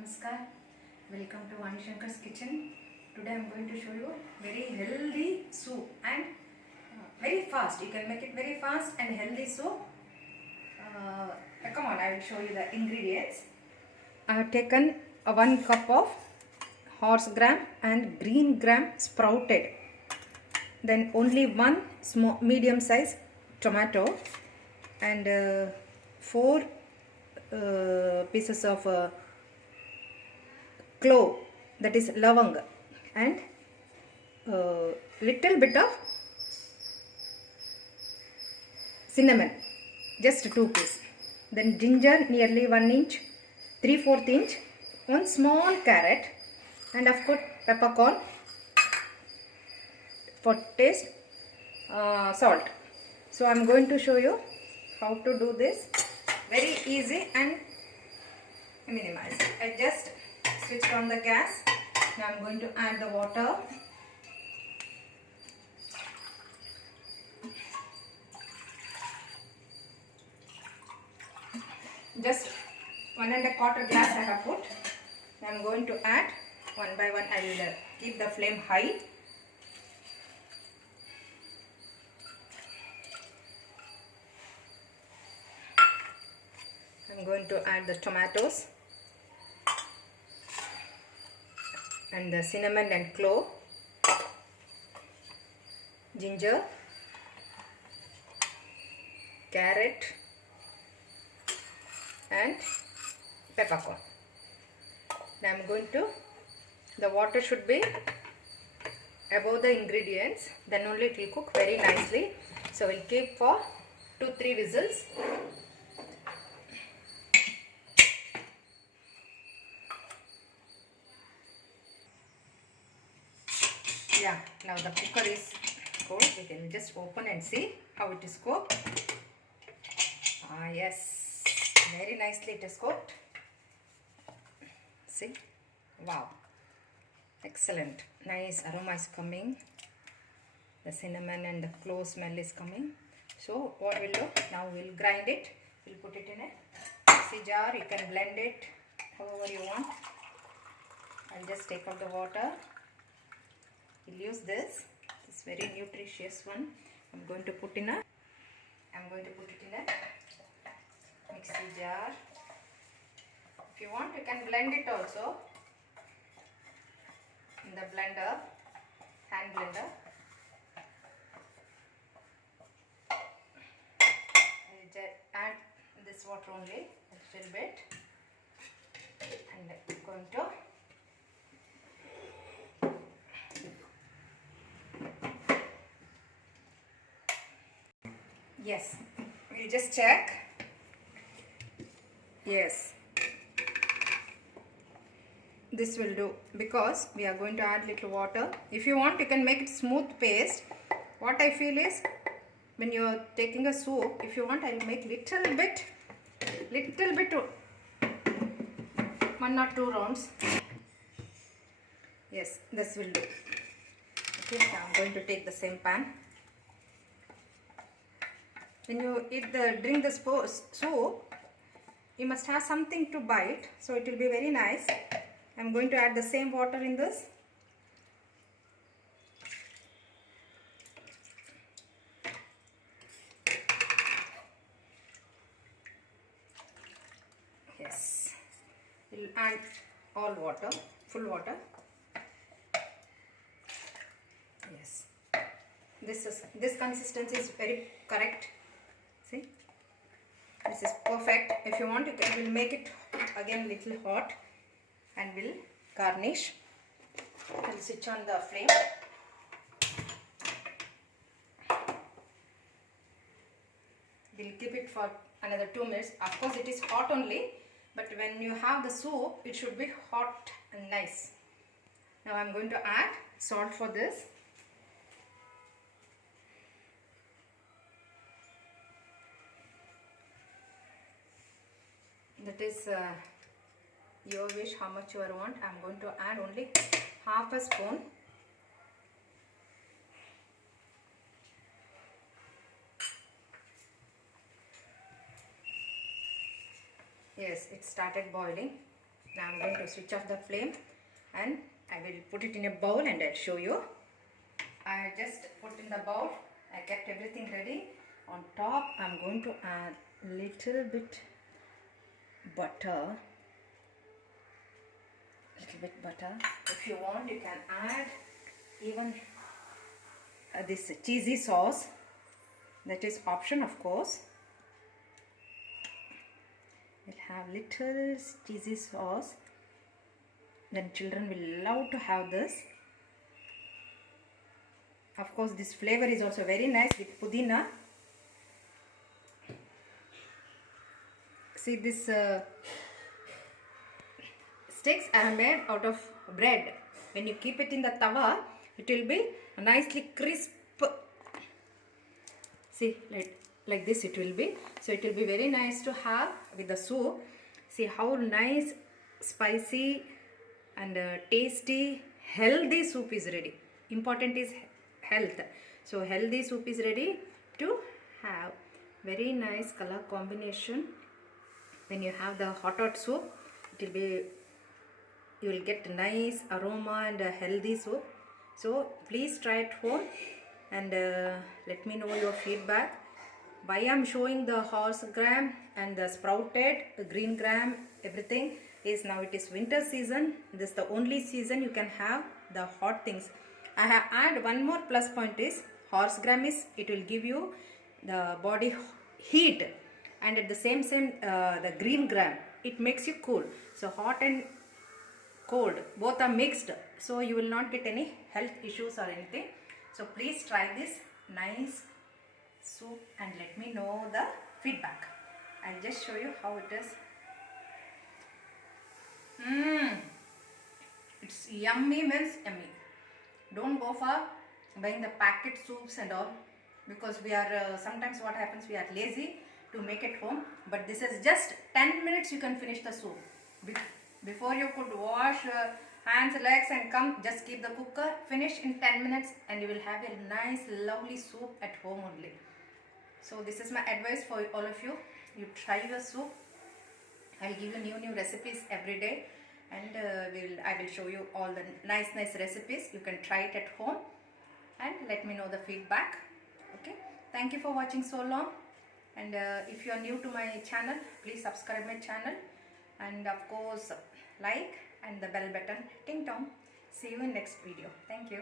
Namaskar, welcome to Vani Shankar's kitchen. Today I am going to show you very healthy soup and very fast. You can make it very fast and healthy soup. Come on, I will show you the ingredients. I have taken 1 cup of horse gram and green gram sprouted. Then only 1 small medium size tomato and 4 pieces of clove, that is lavang, and little bit of cinnamon, just 2 pieces. Then ginger nearly 1 inch, 3/4 inch, 1 small carrot, and of course peppercorn for taste, salt. So I am going to show you how to do this. Very easy and minimized. I just switched on the gas. Now I am going to add the water. Just 1¼ glass I have put. Now I am going to add one by one. I will keep the flame high. I am going to add the tomatoes and the cinnamon and clove, ginger, carrot and peppercorn. Now I am going to, the water should be above the ingredients, then only it will cook very nicely. So we will keep for 2-3 whistles. Yeah, now the cooker is cold. We can just open and see how it is cooked. Yes, very nicely it is cooked. See, wow, excellent, nice aroma is coming. The cinnamon and the clove smell is coming. So what we'll do now, we'll grind it. We'll put it in a mixie jar. You can blend it however you want. I'll just take out the water. We'll use this very nutritious one. I'm going to put it in a mixie jar. If you want, you can blend it also in the blender, hand blender. I'll just add this water only, a little bit, and I'm going to yes, we'll just check. Yes, this will do, because we are going to add little water. If you want, you can make it smooth paste. What I feel is, when you are taking a soup, if you want, I will make little bit 1 or 2 rounds. Yes, this will do. Okay, now I am going to take the same pan. When you drink the soup, you must have something to bite, so it will be very nice. I am going to add the same water in this. Yes, we will add all water, full water. Yes, this consistency is very correct. See, this is perfect. If you want, you can will make it again little hot and will garnish. I will switch on the flame. We'll keep it for another 2 minutes. Of course, it is hot only, but when you have the soup, it should be hot and nice. Now I am going to add salt for this. That is your wish, how much you want. I am going to add only half a spoon. Yes, it started boiling. Now I'm going to switch off the flame and I will put it in a bowl and I'll show you. I just put in the bowl. I kept everything ready. On top I'm going to add little bit butter. Little bit butter. If you want, you can add even this cheesy sauce. That is option, of course. We'll have little cheesy sauce. Then children will love to have this. Of course, this flavor is also very nice with pudina. See, this sticks are made out of bread. When you keep it in the tawa, it will be nicely crisp. See, like this it will be. So it will be very nice to have with the soup. See how nice, spicy and tasty, healthy soup is ready. Important is health. So healthy soup is ready to have. Very nice color combination. When you have the hot soup, it will be, you will get nice aroma and a healthy soup. So please try at home and let me know your feedback. Why I am showing the horse gram and the sprouted green gram, everything is now it is winter season. This is the only season you can have the hot things. I have add one more plus point is horse gram is it will give you the body heat, and at the same the green gram it makes you cool. So hot and cold both are mixed, so you will not get any health issues or anything. So please try this nice soup and let me know the feedback. I'll just show you how it is. It's yummy means yummy. Don't go for buying the packet soups and all, because we are sometimes what happens, we are lazy to make it home. But this is just 10 minutes you can finish the soup. Before you could wash hands, legs and come, just keep the cooker, finish in 10 minutes and you will have a nice lovely soup at home only. So this is my advice for all of you. You try your soup. I'll give you new recipes every day, and I will show you all the nice recipes. You can try it at home and let me know the feedback. Okay, thank you for watching so long, and if you are new to my channel, please subscribe my channel, and of course like and the bell button ting tong. See you in next video. Thank you.